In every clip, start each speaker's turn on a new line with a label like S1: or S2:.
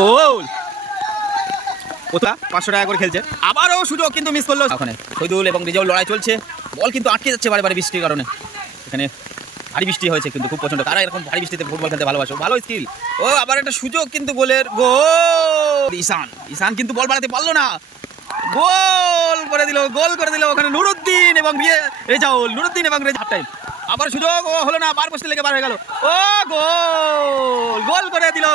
S1: গোল। কোথা পাঁচশো টাকা করে খেলছে। আবারও সুযোগ কিন্তু মিস করল ওখানে। শহীদুল এবং রিজাউল লড়াই চলছে। বল কিন্তু আটকে যাচ্ছে বারে বারে বৃষ্টির কারণে। এখানে ভারী বৃষ্টি হয়েছে কিন্তু খুব পছন্দ কারা এরকম ভারী বৃষ্টিতে ফুটবল খেলতে ভালোবাসো। ভালো স্কিল ও, আবার একটা সুযোগ কিন্তু গোলের গোল। ঈশান। ঈশান কিন্তু বল বাড়াতে পারল না। গোল করে দিল, গোল করে দিল ওখানে নুরুদ্দিন এবং রেজাউল। নুরুদ্দিন এবং রেজা আবার সুযোগ, ও হলো না, বার পোস্টে লেগে বার হয়ে গেল। ও, গোল! দিল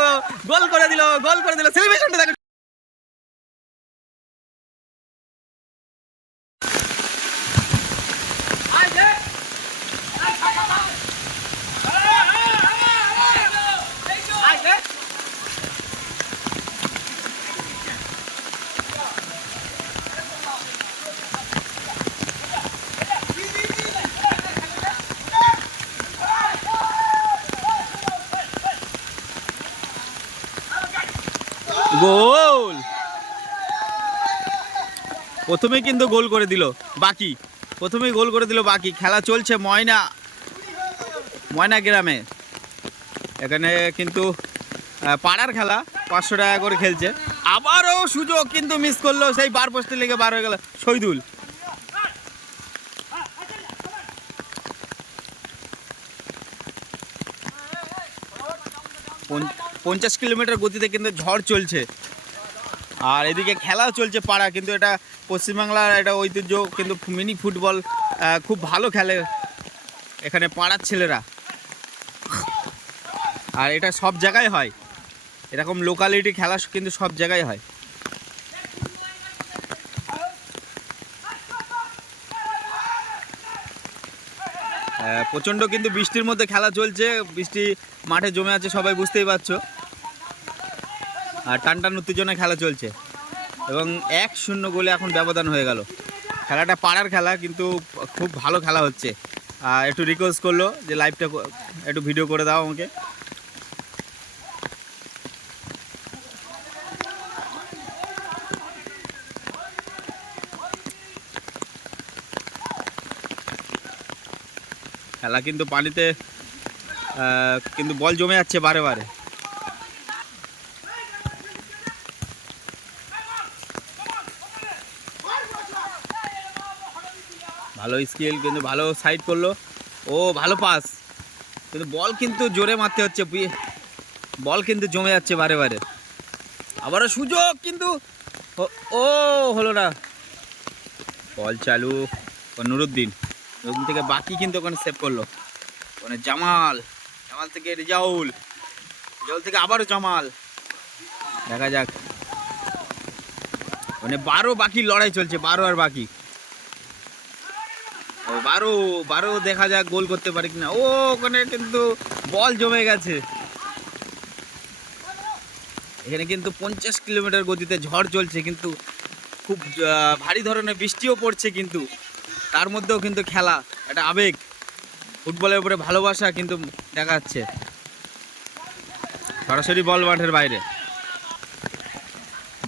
S1: গোল করে দিল গোল করে দিল। সেলিব্রেশনটা দেখো গোল। প্রথমেই কিন্তু গোল করে দিল বাকি। প্রথমেই গোল করে দিল বাকি। খেলা চলছে ময়না। ময়না গ্রামে। এখানে কিন্তু পাড়ার খেলা। পাঁচশো টাকা করে খেলছে। আবারও সুযোগ কিন্তু মিস করল সেই বার পোস্টে লেগে বার হয়ে গেল শহীদুল। পঞ্চ- পঞ্চাশ কিলোমিটার গতিতে কিন্তু ঝড় চলছে। আর এদিকে খেলাও চলছে পাড়া, কিন্তু এটা পশ্চিমবাংলার একটা ঐতিহ্য, কিন্তু মিনি ফুটবল খুব ভালো খেলে এখানে পাড়ার ছেলেরা। আর এটা সব জায়গায় হয়। এরকম লোকালিটি খেলা কিন্তু সব জায়গায় হয়। প্রচণ্ড কিন্তু বৃষ্টির মধ্যে খেলা চলছে। বৃষ্টি মাঠে জমে আছে, সবাই বুঝতেই পারছ। আর টান টান উত্তেজনায় খেলা চলছে। এবং এক শূন্য গোলে এখন ব্যবধান হয়ে গেল। খেলাটা পাড়ার খেলা, কিন্তু খুব ভালো খেলা হচ্ছে। একটু রিকোয়েস্ট করল যে লাইভটা একটু ভিডিও করে দাও আমাকে। খেলা কিন্তু পানিতে কিন্তু বল জমে যাচ্ছে বারে বারে। ভালো স্কিল, কিন্তু ভালো সাইড করল। ও, ভালো পাস। কিন্তু বল কিন্তু জোরে মারতে হচ্ছে। বল কিন্তু জমে যাচ্ছে বারে বারে। আবারও সুযোগ, কিন্তু ও- হলো না। বল চালু। নুরুদ্দিন। নুরুদ্দিন থেকে বাকি কিন্তু ওখানে সেভ করল। ওখানে জামাল। জামাল থেকে রেজাউল। রেজাউল থেকে আবারও জামাল। দেখা যাক। মানে বারো বাকি লড়াই চলছে, বারো আর বাকি। ও, বারো বারো দেখা যাক গোল করতে পারে কিনা। ও, ওখানে কিন্তু বল জমে গেছে। এখানে কিন্তু পঞ্চাশ কিলোমিটার গতিতে ঝড় চলছে, কিন্তু খুব ভারী ধরনের বৃষ্টিও পড়ছে কিন্তু। তার মধ্যেও কিন্তু খেলা, একটা আবেগ। ফুটবলের উপরে ভালোবাসা কিন্তু দেখা যাচ্ছে সরাসরি বল মাঠের বাইরে।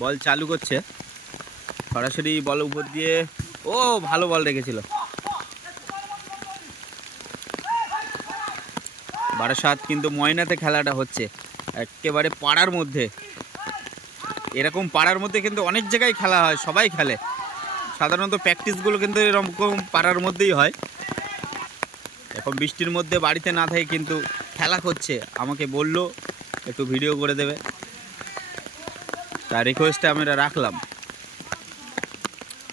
S1: বল চালু করছে। সরাসরি বল উপর দিয়ে, ও, ভালো বল রেখেছিল। বারাসাত কিন্তু ময়নাতে খেলাটা হচ্ছে। একেবারে পাড়ার মধ্যে। এরকম পাড়ার মধ্যে কিন্তু অনেক জায়গায় খেলা হয়, সবাই খেলে। সাধারণত প্র্যাকটিসগুলো কিন্তু এরকম পাড়ার মধ্যেই হয়। এখন বৃষ্টির মধ্যে বাড়িতে না থাকে কিন্তু খেলা করছে আমাকে বলল, একটু ভিডিও করে দেবে। তার রিকোয়েস্টে আমি এটা রাখলাম।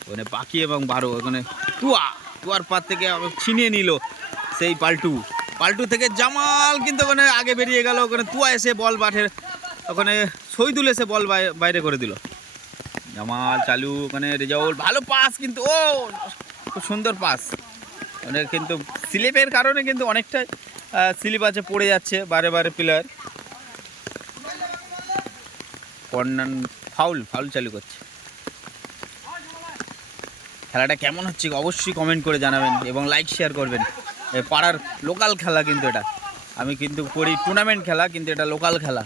S1: ওখানে বাকি এবং বারো, ওখানে টুয়া, টুয়ার পার থেকে ছিনিয়ে নিল সেই পাল্টু। পাল্টু থেকে জামাল কিন্তু ওখানে আগে বেরিয়ে গেল, ওখানে তুয়া এসে বল মাঠের ওখানে শহীদুল এসে বল বাই- বাইরে করে দিল। জামাল, চালু, ওখানে রেজাউল, ভালো পাস কিন্তু, ও, খুব সুন্দর পাস। মানে কিন্তু স্লিপের কারণে কিন্তু অনেকটাই স্লিপ আছে, পড়ে যাচ্ছে বারে বারে প্লেয়ার কর্নার ফাউল ফাউল চালু করছে। খেলাটা কেমন হচ্ছে অবশ্যই কমেন্ট করে জানাবেন এবং লাইক শেয়ার করবেন। পাড়ার লোকাল খেলা কিন্তু এটা। আমি কিন্তু করি টুর্নামেন্ট খেলা, কিন্তু এটা লোকাল খেলা।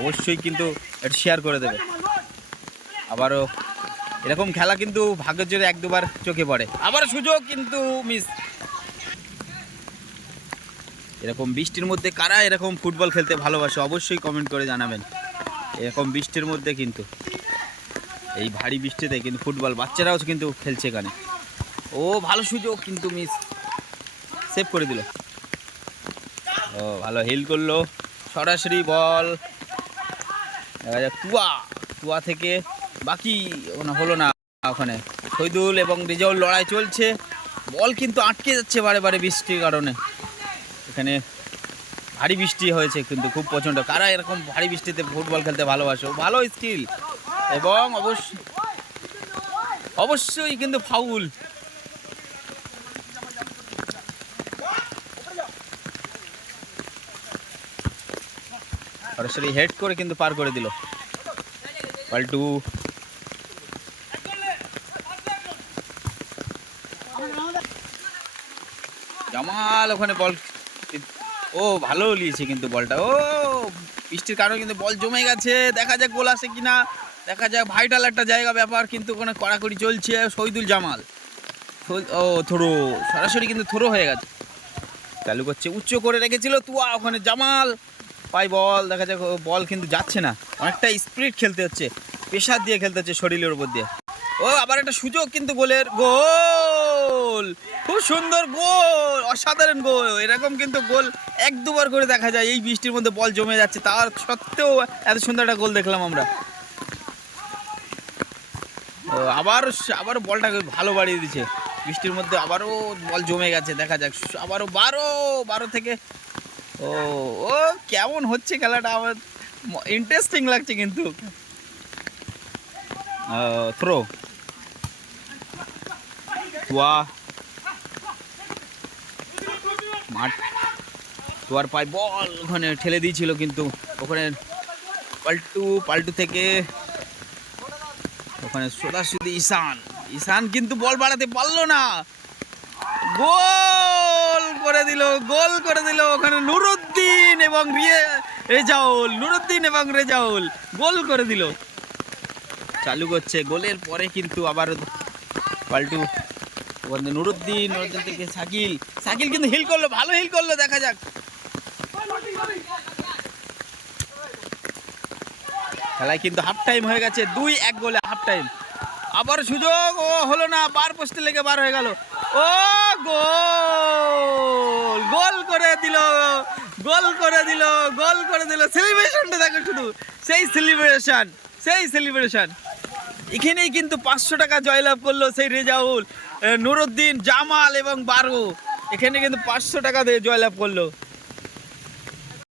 S1: অবশ্যই কিন্তু এটা শেয়ার করে দেবে। আবারও এরকম খেলা কিন্তু ভাগ্যের জোরে এক দুবার চোখে পড়ে। আবার সুযোগ কিন্তু মিস এরকম বৃষ্টির মধ্যে কারা এরকম ফুটবল খেলতে ভালোবাসে অবশ্যই কমেন্ট করে জানাবেন। এরকম বৃষ্টির মধ্যে কিন্তু, এই ভারী বৃষ্টিতে কিন্তু ফুটবল বাচ্চারাও কিন্তু খেলছে এখানে। ও, ভালো সুযোগ কিন্তু মিস সেভ করে দিল। ও, ভালো হিল করল। সরাসরি বল। দেখা যাক তুয়া তুয়া থেকে বাকি হলো না ওখানে। শহীদুল এবং রেজাউল লড়াই চলছে। বল কিন্তু আটকে যাচ্ছে বারে বারে বৃষ্টির কারণে। এখানে ভারী বৃষ্টি হয়েছে কিন্তু খুব প্রচণ্ড। কারা এরকম ভারী বৃষ্টিতে ফুটবল খেলতে ভালোবাসে? ভালো স্কিল এবং অবশ্যই অবশ্যই কিন্তু ফাউল সরাসরি হেড করে কিন্তু পার করে দিল। পাল্টু। জামাল ওখানে বল ও, ভালো নিয়েছে কিন্তু বলটা। ও, বৃষ্টির কারণে কিন্তু বল জমে গেছে। দেখা যাক গোল আসে কিনা। দেখা যাক ভাইটাল একটা জায়গা ব্যাপার, কিন্তু ওখানে কড়াকড়ি চলছে শহীদুল জামাল। ও থ্রো সরাসরি কিন্তু থ্রো হয়ে গেছে। চালু করছে, উচ্চ করে রেখেছিল তুয়া ওখানে জামাল। পাই বল, দেখা যাক বল কিন্তু যাচ্ছে না। অনেকটা স্পিড খেলতে হচ্ছে প্রেশার দিয়ে খেলতে হচ্ছে শরীরের উপর দিয়ে। ও, আবার একটা সুযোগ কিন্তু গোলের, গোল! খুব সুন্দর গোল, অসাধারণ গোল। এরকম কিন্তু গোল এক দুবার করে দেখা যায়, এই বৃষ্টির মধ্যে বল জমে যাচ্ছে। তার সত্ত্বেও এত সুন্দর একটা গোল দেখলাম আমরা। ও, আবার আবারও বলটা ভালো বাড়িয়ে দিচ্ছে বৃষ্টির মধ্যে আবারও বল জমে গেছে, দেখা যাক। আবারও বারো বারো থেকে ও ও, কেমন হচ্ছে খেলাটা? আমার ইন্টারেস্টিং লাগছে কিন্তু। থ্রো তুয়া মাঠ। তুয়ার পায় বল, ওখানে ঠেলে দিয়েছিল কিন্তু ওখানে পাল্টু পাল্টু থেকে ওখানে সোজাসুজি ঈশান। ঈশান কিন্তু বল বাড়াতে পারল না। গোল! করে দিল, গোল করে দিল ওখানে নুরুদ্দিন এবং রেজাউল, নুরুদ্দিন এবং রেজাউল, গোল করে দিল। চালু করছে, গোলের পরে কিন্তু আবার পাল্টু। ওখানে নুরুদ্দিন নুরুদ্দিন থেকে শাকিল শাকিল কিন্তু হিল করল, ভালো হিল করল, দেখা যাক। খেলায় কিন্তু হাফ টাইম হয়ে গেছে, দুই এক গোলে হাফ টাইম আবার সুযোগ, ও হলো না, বার পোস্টে লেগে বার হয়ে গেল। ও, গোল! গোল করে দিল, গোল করে দিল, গোল করে দিল। সেলিব্রেশনটা দেখো শুধু। সেই সেলিব্রেশন সেই সেলিব্রেশন এখানেই কিন্তু পাঁচশো টাকা জয়লাভ করল সেই রেজাউল নুরুদ্দিন, জামাল এবং বারো। এখানে কিন্তু পাঁচশো টাকা দিয়ে জয়লাভ করল।